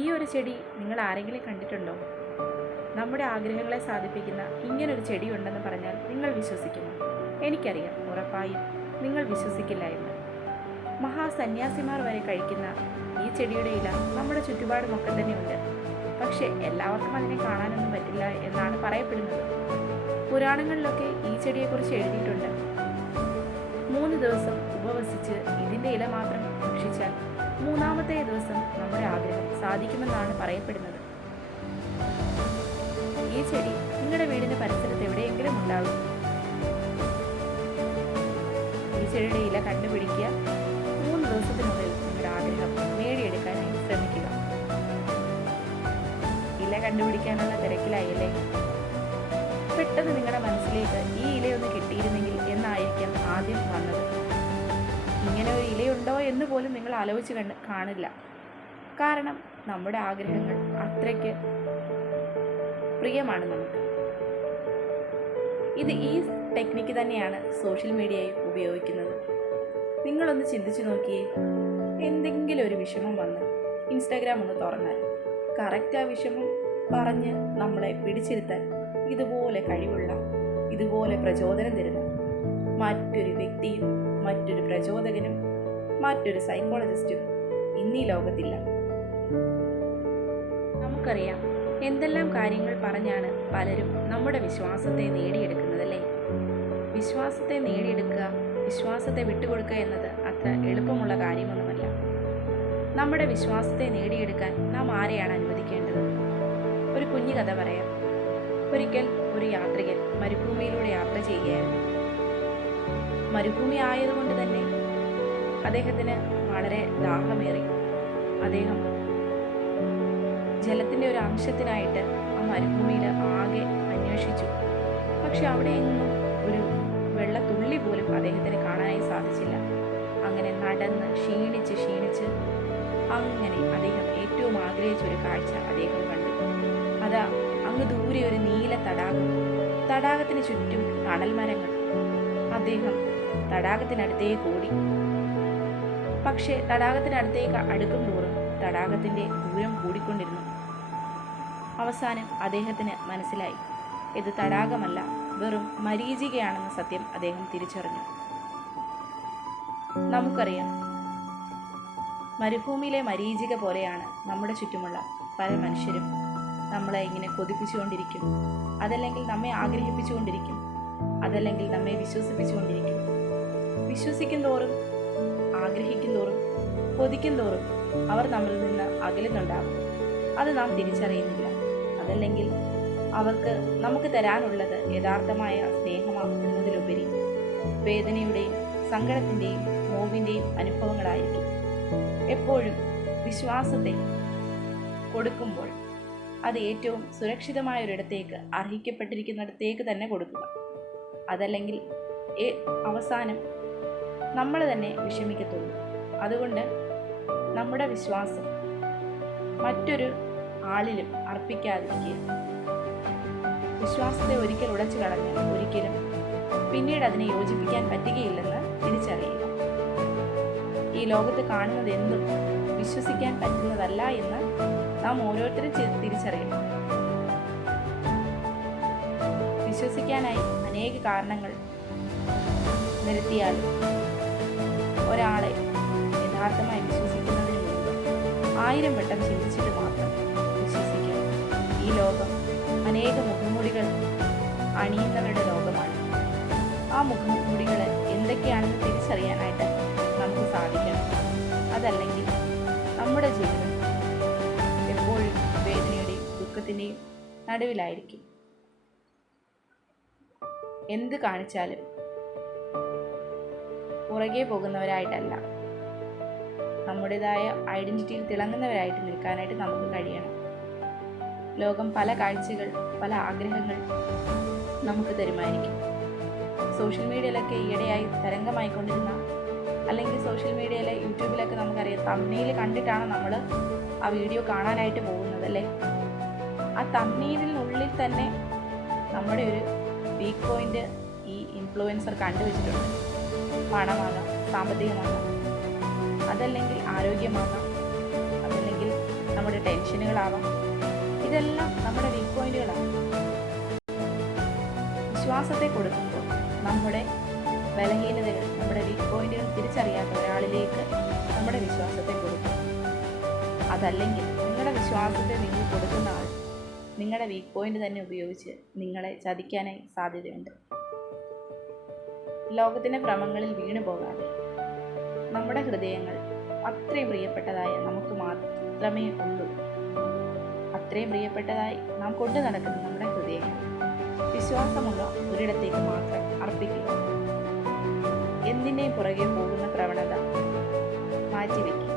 ഈ ഒരു ചെടി നിങ്ങൾ ആരെങ്കിലും കണ്ടിട്ടുണ്ടോ? നമ്മുടെ ആഗ്രഹങ്ങളെ സാധിപ്പിക്കുന്ന ഇങ്ങനൊരു ചെടി ഉണ്ടെന്ന് പറഞ്ഞാൽ നിങ്ങൾ വിശ്വസിക്കുമോ? എനിക്കറിയാം, ഉറപ്പായും നിങ്ങൾ വിശ്വസിക്കില്ല എന്ന്. മഹാസന്യാസിമാർ വരെ കഴിക്കുന്ന ഈ ചെടിയുടെ ഇല നമ്മുടെ ചുറ്റുപാടുമൊക്കെ തന്നെയുണ്ട്. പക്ഷേ എല്ലാവർക്കും അതിനെ കാണാനൊന്നും പറ്റില്ല എന്നാണ് പറയപ്പെടുന്നത്. പുരാണങ്ങളിലൊക്കെ ഈ ചെടിയെക്കുറിച്ച് എഴുതിയിട്ടുണ്ട്. 3 ദിവസം ഉപവസിച്ച് ഇതിൻ്റെ ഇല മാത്രം ഭക്ഷിച്ചാൽ 3-ാമത്തെ ദിവസം നമ്മുടെ ആഗ്രഹം സാധിക്കുമെന്നാണ് പറയപ്പെടുന്നത്. ഈ ചെടി നിങ്ങളുടെ വീടിൻ്റെ പരിസരത്ത് എവിടെയെങ്കിലും ഉണ്ടാകും. ഈ ചെടിയുടെ ഇല കണ്ടുപിടിക്കുക. 3 ദിവസത്തിനുള്ളിൽ നിങ്ങളുടെ ആഗ്രഹം നേടിയെടുക്കാനായി ശ്രമിക്കുക. ഇല കണ്ടുപിടിക്കാനുള്ള തിരക്കിലായല്ലേ? പെട്ടെന്ന് നിങ്ങളുടെ മനസ്സിലേക്ക് ഈ ഇലയൊന്ന് കിട്ടിയിരുന്നെങ്കിൽ എന്നായിരിക്കും ആദ്യം വന്നത്. ഇങ്ങനെ ഒരു ഇലയുണ്ടോ എന്ന് പോലും നിങ്ങൾ ആലോചിച്ച് കാണില്ല. കാരണം നമ്മുടെ ആഗ്രഹങ്ങൾ അത്രയ്ക്ക് പ്രിയമാണ് നമുക്ക്. ഈ ടെക്നിക്ക് തന്നെയാണ് സോഷ്യൽ മീഡിയയും ഉപയോഗിക്കുന്നത്. നിങ്ങളൊന്ന് ചിന്തിച്ചു നോക്കിയേ. എന്തെങ്കിലും ഒരു വിഷമം വന്ന് ഇൻസ്റ്റാഗ്രാം ഒന്ന് തുറന്നാൽ കറക്റ്റ് ആ വിഷമം പറഞ്ഞ് നമ്മളെ പിടിച്ചിരുത്താൻ ഇതുപോലെ കഴിവുള്ള, ഇതുപോലെ പ്രചോദനം തരുന്ന മറ്റൊരു വ്യക്തിയും മറ്റൊരു പ്രചോദകനും മറ്റൊരു സൈക്കോളജിസ്റ്റും ഇന്നീ ലോകത്തില്ല. നമുക്കറിയാം എന്തെല്ലാം കാര്യങ്ങൾ പറഞ്ഞാണ് പലരും നമ്മുടെ വിശ്വാസത്തെ നേടിയെടുക്കുന്നതല്ലേ? വിശ്വാസത്തെ നേടിയെടുക്കുക, വിശ്വാസത്തെ വിട്ടുകൊടുക്കുക എന്നത് അത്ര എളുപ്പമുള്ള കാര്യമൊന്നുമല്ല. നമ്മുടെ വിശ്വാസത്തെ നേടിയെടുക്കാൻ നാം ആരെയാണ് അനുവദിക്കേണ്ടത്? ഒരു കുഞ്ഞു കഥ പറയാം. ഒരിക്കൽ ഒരു യാത്രികൻ മരുഭൂമിയിലൂടെ യാത്ര ചെയ്യുകയായിരുന്നു. മരുഭൂമി ആയതുകൊണ്ട് തന്നെ അദ്ദേഹത്തിന് വളരെ ദാഹമേറി. അദ്ദേഹം ജലത്തിൻ്റെ ഒരു അംശത്തിനായിട്ട് ആ മരുഭൂമിയിൽ ആകെ അന്വേഷിച്ചു. പക്ഷെ അവിടെ എങ്ങും ഒരു വെള്ളത്തുള്ളി പോലും അദ്ദേഹത്തിന് കാണാനായി സാധിച്ചില്ല. അങ്ങനെ നടന്ന് ക്ഷീണിച്ച് അങ്ങനെ അദ്ദേഹം ഏറ്റവും ആഗ്രഹിച്ചൊരു കാഴ്ച അദ്ദേഹം കണ്ടു. അതാ അങ്ങ് ദൂരെ ഒരു നീല തടാകം, തടാകത്തിന് ചുറ്റും തണൽ മരങ്ങൾ. അദ്ദേഹം തടാകത്തിനടുത്തേക്ക് ഓടി. പക്ഷേ തടാകത്തിനടുത്തേക്ക് അടുക്കും തോറും തടാകത്തിൻ്റെ ദൂരം കൂടിക്കൊണ്ടിരുന്നു. അവസാനം അദ്ദേഹത്തിന് മനസ്സിലായി, ഇത് തടാകമല്ല, വെറും മരീചികയാണെന്ന സത്യം അദ്ദേഹം തിരിച്ചറിഞ്ഞു. നമുക്കറിയാം, മരുഭൂമിയിലെ മരീചിക പോലെയാണ് നമ്മുടെ ചുറ്റുമുള്ള പല മനുഷ്യരും. നമ്മളെ ഇങ്ങനെ കൊതിപ്പിച്ചുകൊണ്ടിരിക്കും, അതല്ലെങ്കിൽ നമ്മെ ആഗ്രഹിപ്പിച്ചുകൊണ്ടിരിക്കും, അതല്ലെങ്കിൽ നമ്മെ വിശ്വസിപ്പിച്ചുകൊണ്ടിരിക്കും. വിശ്വസിക്കും തോറും, ആഗ്രഹിക്കും തോറും, കൊതിക്കും തോറും അവർ നമ്മളിൽ നിന്ന് അകലുന്നുണ്ടാകും. അത് നാം തിരിച്ചറിയുന്നില്ല. അതല്ലെങ്കിൽ അവർക്ക് നമുക്ക് തരാനുള്ളത് യഥാർത്ഥമായ സ്നേഹമാകുന്നതിലുപരി വേദനയുടെയും സങ്കടത്തിൻ്റെയും നോവിൻ്റെയും അനുഭവങ്ങളായിരിക്കും. എപ്പോഴും വിശ്വാസത്തെ കൊടുക്കുമ്പോൾ അത് ഏറ്റവും സുരക്ഷിതമായൊരിടത്തേക്ക്, അർഹിക്കപ്പെട്ടിരിക്കുന്നിടത്തേക്ക് തന്നെ കൊടുക്കുക. അതല്ലെങ്കിൽ അവസാനം നമ്മൾ തന്നെ വിഷമിക്കത്തുള്ളൂ. അതുകൊണ്ട് നമ്മുടെ വിശ്വാസം മറ്റൊരു ആളിലും അർപ്പിക്കാതിരിക്കുക. വിശ്വാസത്തെ ഒരിക്കൽ ഉടച്ചു കളഞ്ഞാൽ ഒരിക്കലും പിന്നീട് അതിനെ യോജിപ്പിക്കാൻ പറ്റുകയില്ലെന്ന് തിരിച്ചറിയുക. ഈ ലോകത്ത് കാണുന്നത് എന്തും വിശ്വസിക്കാൻ പറ്റുന്നതല്ല എന്ന് നാം ഓരോരുത്തരും തിരിച്ചറിയണം. വിശ്വസിക്കാനായി അനേക കാരണങ്ങൾ നിരത്തിയാലും ഒരാളെ യഥാർത്ഥമായി വിശ്വസിക്കുന്നതിന് മുമ്പ് 1000 വട്ടം ചിന്തിച്ചിട്ട് മാത്രം വിശ്വസിക്കാം. ഈ ലോകം അനേക മുഖംമൂടികൾ അണിയുന്നവരുടെ ലോകമാണ്. ആ മുഖംമൂടികൾ എന്തൊക്കെയാണെന്ന് തിരിച്ചറിയാനായിട്ട് നമുക്ക് സാധിക്കണം. അതല്ലെങ്കിൽ നമ്മുടെ ജീവിതം എപ്പോഴും വേദനയുടെയും ദുഃഖത്തിൻ്റെയും നടുവിലായിരിക്കും. എന്ത് കാണിച്ചാലും പുറകെ പോകുന്നവരായിട്ടല്ല, നമ്മുടേതായ ഐഡൻറ്റിറ്റിയിൽ തിളങ്ങുന്നവരായിട്ട് നിൽക്കാനായിട്ട് നമുക്ക് കഴിയണം. ലോകം പല കാഴ്ചകൾ, പല ആഗ്രഹങ്ങൾ നമുക്ക് തരുമായിരിക്കും. സോഷ്യൽ മീഡിയയിലൊക്കെ ഈയിടെയായി തരംഗമായിക്കൊണ്ടിരുന്ന, അല്ലെങ്കിൽ സോഷ്യൽ മീഡിയയിലെ യൂട്യൂബിലൊക്കെ നമുക്കറിയാം, തംബ്നെയിൽ കണ്ടിട്ടാണ് നമ്മൾ ആ വീഡിയോ കാണാനായിട്ട് പോകുന്നതല്ലേ? ആ തംബ്നെയിലിനുള്ളിൽ തന്നെ നമ്മുടെ ഒരു വീക്ക് പോയിന്റ് ഈ ഇൻഫ്ലുവൻസർ കണ്ടുവച്ചിട്ടുണ്ട്. പണമാകാം, സാമ്പത്തികമാകാം, അതല്ലെങ്കിൽ ആരോഗ്യമാകാം, അതല്ലെങ്കിൽ നമ്മുടെ ടെൻഷൻ ടെൻഷനുകളാവാം. ഇതെല്ലാം നമ്മുടെ വീക്ക് പോയിന്റുകളാണ്. വിശ്വാസത്തെ കൊടുക്കുമ്പോൾ നമ്മുടെ ബലഹീനതകൾ, നമ്മുടെ വീക്ക് പോയിന്റുകൾ തിരിച്ചറിയാത്ത ഒരാളിലേക്ക് നമ്മുടെ വിശ്വാസത്തെ കൊടുക്കും. അതല്ലെങ്കിൽ നിങ്ങളുടെ വിശ്വാസത്തെ നിങ്ങൾ കൊടുക്കുന്ന ആൾ നിങ്ങളുടെ വീക്ക് പോയിന്റ് തന്നെ ഉപയോഗിച്ച് നിങ്ങളെ ചതിക്കാനായി സാധ്യതയുണ്ട്. ലോകത്തിൻ്റെ ഭ്രമങ്ങളിൽ വീണു പോകാതെ നമ്മുടെ ഹൃദയങ്ങൾ അത്രയും പ്രിയപ്പെട്ടതായ നമുക്ക് മാത്രമേ ഉള്ളൂ. അത്രയും പ്രിയപ്പെട്ടതായി നാം കൊണ്ടു നടക്കുന്ന നമ്മുടെ ഹൃദയങ്ങൾ വിശ്വാസമുള്ള ഒരിടത്തേക്ക് മാത്രം അർപ്പിക്കുക. എന്തിനേയും പുറകെ പോകുന്ന പ്രവണത മാറ്റിവെക്കുക.